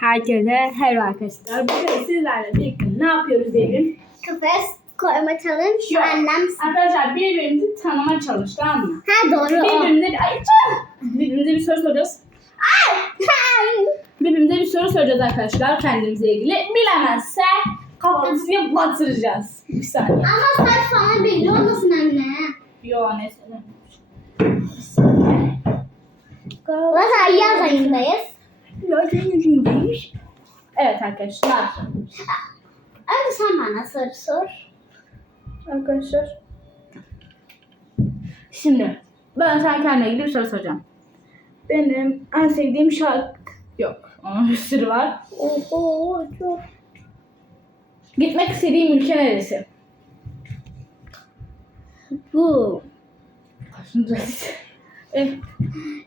Herkese hello arkadaşlar. Bugün sizlerle birlikte ne yapıyoruz diyelim. Kafes koyma challenge. Yok. Annem. Arkadaşlar birbirimizi tanıma çalıştı tamam mı? Ha doğru. Birbirimize bir, ay, birbirimize bir soru soracağız. Birbirimize bir soru soracağız arkadaşlar kendimize ilgili. Bilemezse kafamızı batıracağız. Bir saniye. Ama saç falan belli olmasın anne. Yo neyse. Zaten yaz ayındayız. Evet arkadaşlar. Önce sen bana soru sor. Arkadaşlar. Şimdi ben sana kendime ilgili bir soru soracağım. Benim en sevdiğim şarkı yok. Onun bir sürü var. Oho çok. Gitmek istediğim ülke neresi? Bu. Kaçıncı eh,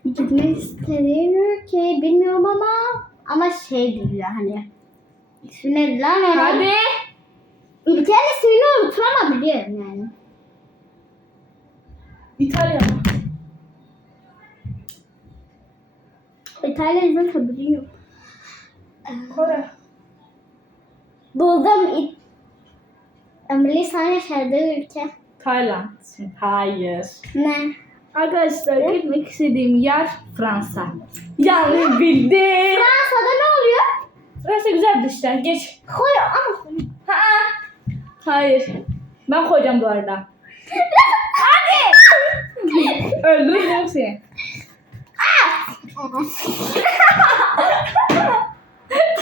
Gitmek istediğim ülke bilmiyorum ama ama şey diyor hani. İsmi ne lan o? Hadi. Ülkenin ismini unuturum ama biliyorum yani. İtalya mı? İtalya zaten biliyorum. Kore. Buldum. İ- Melisa yaşadığı ülke. Tayland. Hayır. Ne? Arkadaşlar gitmek istediğim yer Fransa. Yanlış bildim. Fransa'da ne oluyor? Fransa güzel işte. Geç. Koy ama Ha. Hayır. Ben koyacağım bu arada. Hadi. Öldürürüm seni.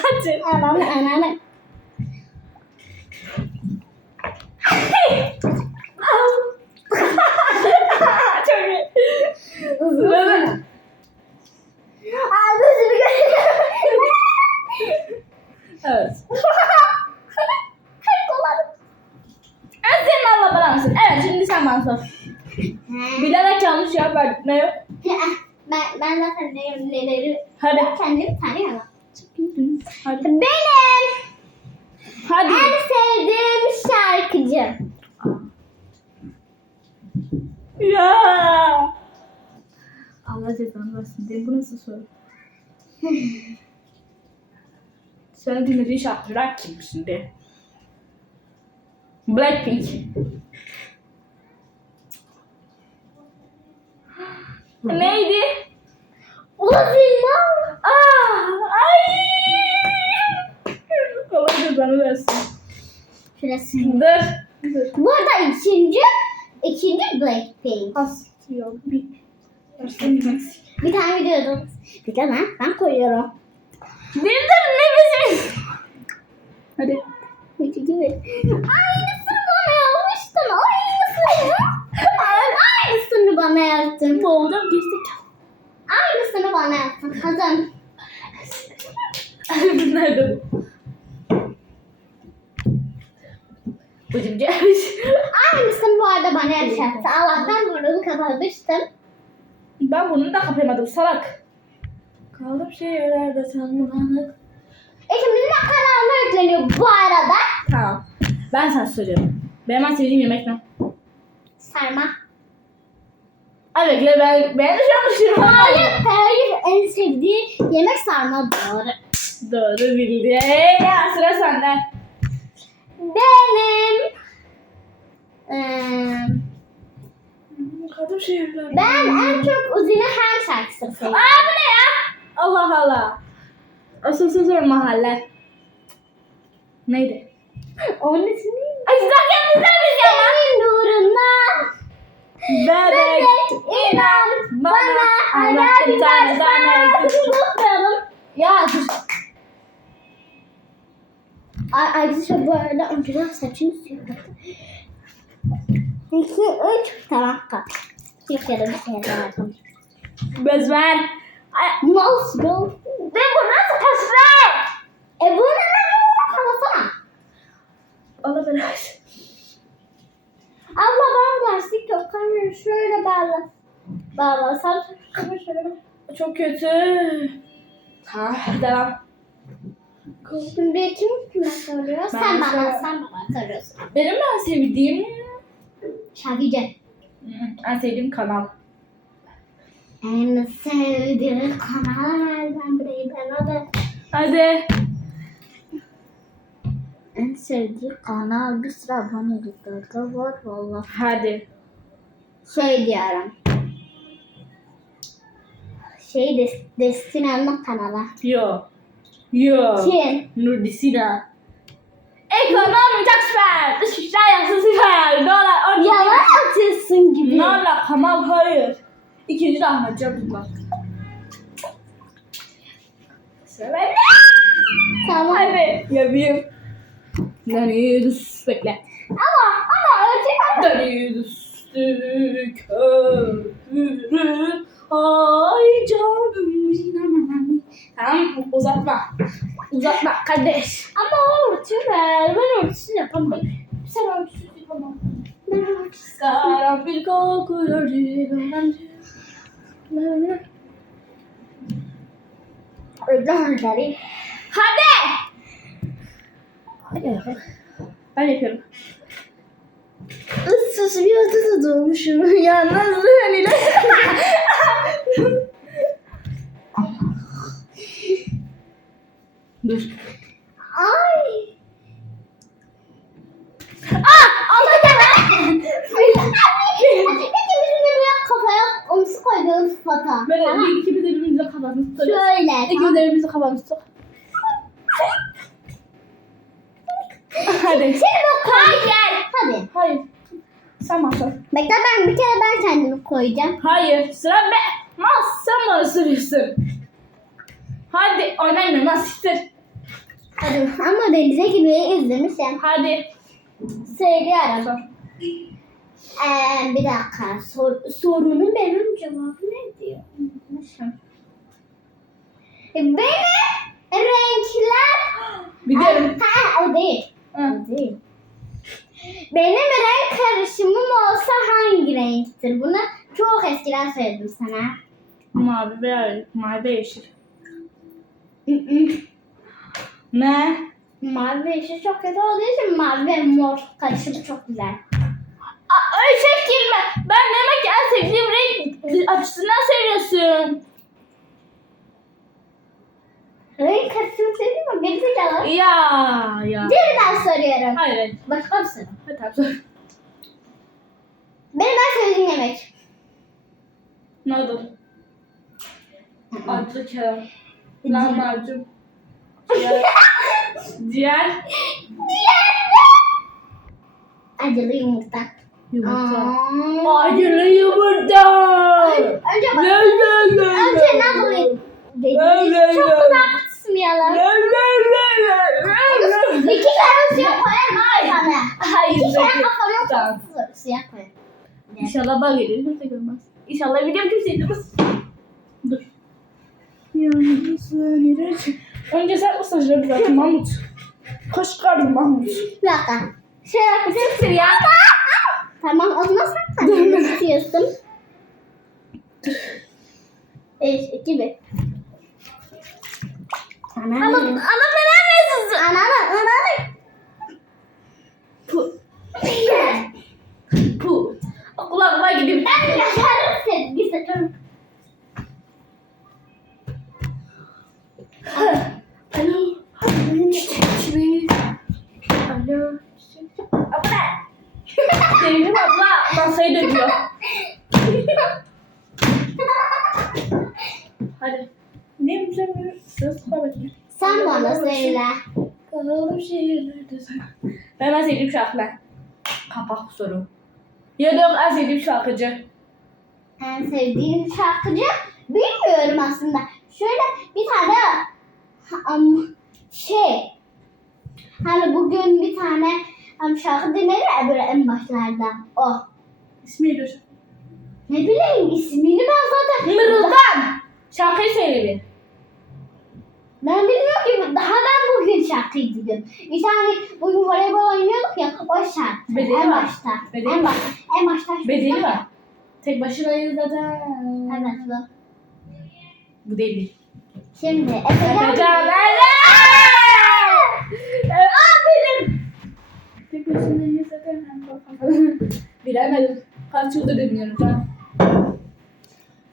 Hadi. Anam anam. Çok iyi. Sırada. Aa gözümü görüyorum. Evet. Evet senin Allah bana mısın? Evet şimdi sen bana sor. Bilerek yanlış cevap verdik. Ne yok? Ben, ben zaten ne- neleri Hadi. kendimi tanıyorum. Hadi. Benim Hadi. en sevdiğim şarkıcı. Ya. Allah cezanı versin. Benim bu nasıl soru? Sen dinlediğin şarkıcılar kim şimdi? Blackpink. Neydi? Uzun Aa, ay. Allah cezanı versin. Şurası. Dur. Dur. Bu arada ikinci, ikinci Blackpink. Asıyor. Bir. Bir tane video Bir de ben, ben koyuyorum. Dildir nefesim. Hadi. Aynısını bana yapmıştın. Aynısını. Aynısını bana yaptın. Boğulacağım gerizekalı. Aynısını bana yaptın. Kazan. Nerede bu? Bıcım gelmiş. Aynısını bu arada bana yaşattı. Allah'tan burnunu kapatmıştım. Ben bunu da kapayamadım salak. Kaldım şehirlerde sanmadık. E şimdi ne kanalına yükleniyor bu arada? Tamam. Ben sana söylüyorum. Benim en sevdiğim yemek ne? Sarma. Evet ben, ben de yanlışım. Hayır, hayır. En sevdiği yemek sarma doğru. Doğru bildi. Ya sıra sende. Benim eee, Şehirlerde. ben en çok Uzi'nin hangi şarkısını Aa seviyorum? bu ne ya? Allah Allah. Asıl sözler mahalle. Neydi? Onun ismi Ay zaten bir şey ama. Senin nuruna Bebek inan bana bir bir tane tane. Unutmayalım. Ya dur. Ay- Arkadaşlar bu arada önceden saçını sürüyorum. İki, üç, tamam kap. Da bir şey lazım. Bez ver. Ay, Mouse go. Ve bu nasıl kasra? E bu ne lan? Kalasana. Allah belanı. Abla ben plastik yok. Kamerayı şöyle bağla. Bağlasam şöyle şöyle. Çok kötü. Ha, devam. Şimdi kim kime soruyor? Ben sen bana, sen bana soruyorsun. Benim en sevdiğim Şarkıcı. En sevdiğim kanal. En sevdiğim kanal nereden bileyim ben o da. Hadi. En sevdiği kanal bir sıra aboneliklerde var valla. Hadi. Şey diyorum. Şey des Destin Elma kanalı. Yo. Yo. Kim? Nurdi Sinan. Ekonomi çok süper. Dış işler yapısı süper. Dolar orada. Yalan atıyorsun gibi. Ne alaka mal hayır. İkinci de Ahmet Can bak. Sıra bende. Tamam. Hadi. Yapayım. Deniz bekle. Ama ama ölçek Deniz köpürür. Ay canım. Tamam uzatma. Uzatma kardeş. Ama o örtü ver. Ben örtüsü yapamam. Sen ölçüsü yapamam. Ben örtüsü Karanfil kokuyor. Örderi. Hadi. Hadi. Ben yapıyorum. Issız bir odada doğmuşum. Yalnız hani Dur. Ay. Ah! Allah kahretsin. İkimizin de böyle kafaya omuz koyduğumuz foto. Böyle Tamam. bir ikimiz de birbirimize kafamızı tutuyoruz. Şöyle. İkimiz de birbirimize kafamızı tutuyoruz. Hadi. Seni bu Hayır. Hayır. Sen başla. Bekle ben bir kere ben kendimi koyacağım. Hayır. Sıra be. Mas sen bana sürüyorsun. Hadi oynayma nasıldır? Hadi. Ama denize girmeyi izlemişim. Hadi. Söylüyorum. Sor. Ee, bir dakika. Sor, sorunun benim cevabı ne diyor? Unutmuşum. E, Benim renkler... Biliyorum. Ha, o değil. Hı. O değil. Benim renk karışımım olsa hangi renktir? Bunu çok eskiden söyledim sana. Mavi ve mavi ve yeşil. ne? Mavi ve yeşil çok kötü olduğu için mavi ve mor karışımı çok güzel. Aa, öyle şey girme. Ben demek ki en sevdiğim renk açısından söylüyorsun. Renk karışımı söyleyeyim mi? Gerizekalı. Ya ya. Yeniden soruyorum. Hayır hayır. Başka bir soru. Hadi tamam sor. Benim en sevdiğim yemek. Noodle. Acı kerem. Lahmacun. Ciğer. Ciğer. Acılı yumurta. Yumurta. Aa. Acılı yumurta. Önce bak. La la la Önce ne? La la Çok la oynayalım. İki tane siyah koyarım abi sana. Hayır. İki tane kafam yok. Tamam. Siyah koyarım. İnşallah bug gelir. Kimse görmez. İnşallah video kimse izlemez. Dur. Önce sen o saçları düzelt Mahmut. Kaş kardım Mahmut. Bir dakika. Şey yapacak mısın ya? Tamam o zaman sen kendini istiyorsun. 3, 2, 1. Sana Ama, ne? ama bana versin. Anana, anana. Pu. Pu. Okula okula gidip. Ben yaşarım seni. Bir saçım. Alo. Alo. Abla. Sevgilim abla masayı dönüyor. Hadi. Ne güzel bir söz tutamadım. Sen bana söyle. Kalalım şehirlerde sen. Ben en sevdiğim şarkılar. Kapak soru. Ya da en sevdiğim şarkıcı. En sevdiğim şarkıcı bilmiyorum aslında. Şöyle bir tane um, şey hani bugün bir tane um, şarkı dinledim ya böyle en başlarda. O. İsmi neydi o şarkı? Ne bileyim ismini ben zaten Mırıldan. Şarkıyı söyle bir. Ben bilmiyorum ki daha ben bugün şarkıyı dinledim. Bir tane bugün voleybol oynuyorduk ya o şarkı. Bedeli en var. başta. Bedeli en var. başta. En başta. şu Bedeli şarkı. var. Tek başınayız zaten. Evet bu. Bu değil. Şimdi Efecan. Efecan, evet! Aferin. Tek başınayız zaten. Bilemedim. Kaç yıldır dinliyorum canım.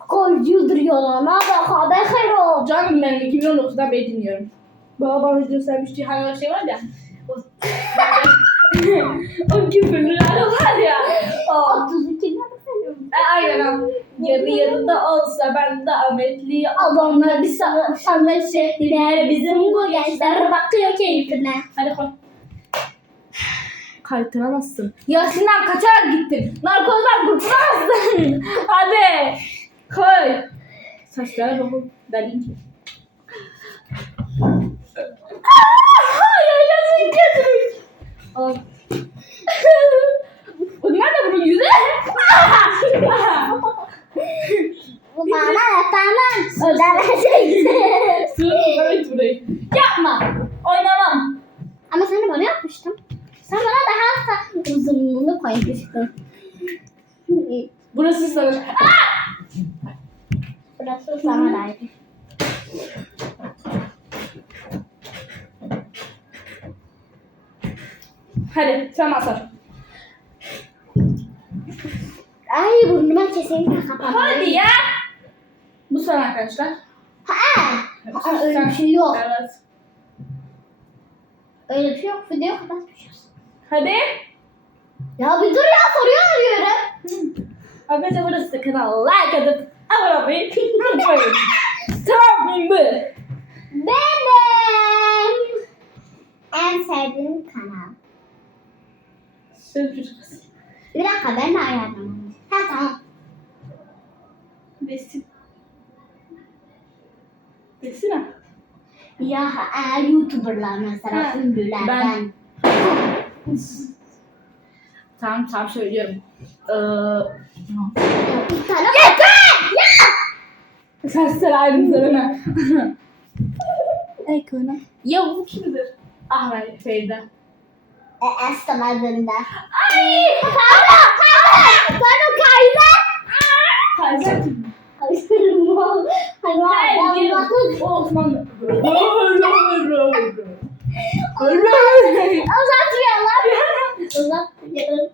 Koy yıldırıyorlar. Ne haber? Haber hayır ol. Canım ben 2019'dan beri dinliyorum. Baba bana göstermişti hani o şey var ya. O, o küfürlüler var ya. O. 32 ne bakıyorum? E, aynen. Yarı yarıda olsa ben de Ahmetli Adamlar bir sana sana şehirler bizim bu gençler bakıyor keyfine. Hadi koy. Kaytıramazsın. Yasin'den kaçarak gittin. Narkozdan kurtulamazsın. Hadi. Koy. Saçlara bakın. Delin ki. Yaşasın kötü. Al. Bunlar da bunun yüzü. Bu bana yapamam. Ödemeyeceksin. Sığır evet burayı. Yapma. Oynamam. Ama sen de bana yapmıştın. Sen bana daha sa- uzunluğunu koymuştun. Burası sana. Burası sana layık. Hadi sen masar. Ay burnuma kesinlikle kapalı. Hadi ya. Bu sana arkadaşlar. Ha! Aa, öyle bir şey yok. Evet. Öyle bir şey yok. Video kapatmışız. Hadi. Ya bir dur ya soruyu arıyorum. Arkadaşlar burası da kanal like atıp abone olmayı unutmayın. tamam mı? Benim en sevdiğim kanal. Kız. Bir dakika ben de ayarlamam. Ha tamam. Desin. Desin ha. Ya e, YouTuber'lar mesela Ha, ünlülerden. Tamam tamam söylüyorum. Ee, Yeter! Ya! sen sen ayrım söyleme. Ey konu. ya bu kimdir? Ahmet Feyda. E, Aston adında. Ay! Para! Para! Para kaydı! Kayser kim? Hani o Her adam gün bakın. o Osmanlı. Uzatıyorlar. Uzatıyor.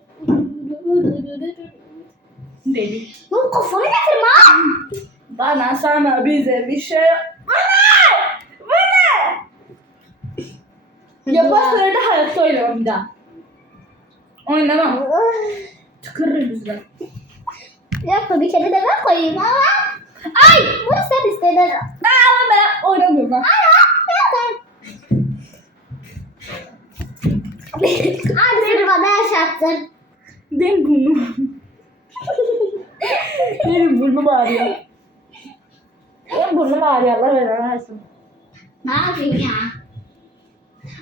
Deli. Lan kafayı ne kırma? Bana sana bize bir şey. Bu ne? Bu ne? Yaparsan öyle hayatta oynamam bir daha. Oynamam. Tıkırırım yüzüne. Ya bir kere de ben koyayım ama. Ay bunu sen istedin. Ben ama ben oynamıyorum ha. Abi seni bana yaşattın. Benim burnum. Benim burnum ağrıyor. Benim burnum ağrıyor Allah belanı versin. Ne yapayım ya?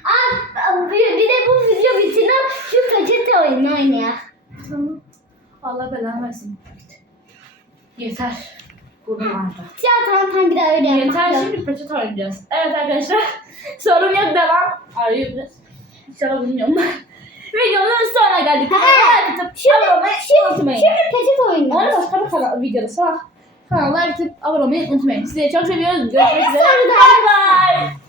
Aa, bir, de bu video bitsin şu peçete oyunu oynayalım. Tamam. Allah belanı versin. Yeter. Ya tamam tamam bir daha öyle Yeter yapalım. şimdi peçete oynayacağız. Evet arkadaşlar. Sorun yok devam. Arıyor biraz. İnşallah bilmiyorum. Videonun sonuna geldik. Ha, Hadi tıp. Abone olmayı Şimdi, unutmayın. şimdi peçete Onu başka bir kanal videoda sonra kanallar tıp abone olmayı unutmayın. Sizi çok seviyoruz. Görüşmek üzere. Bye bye.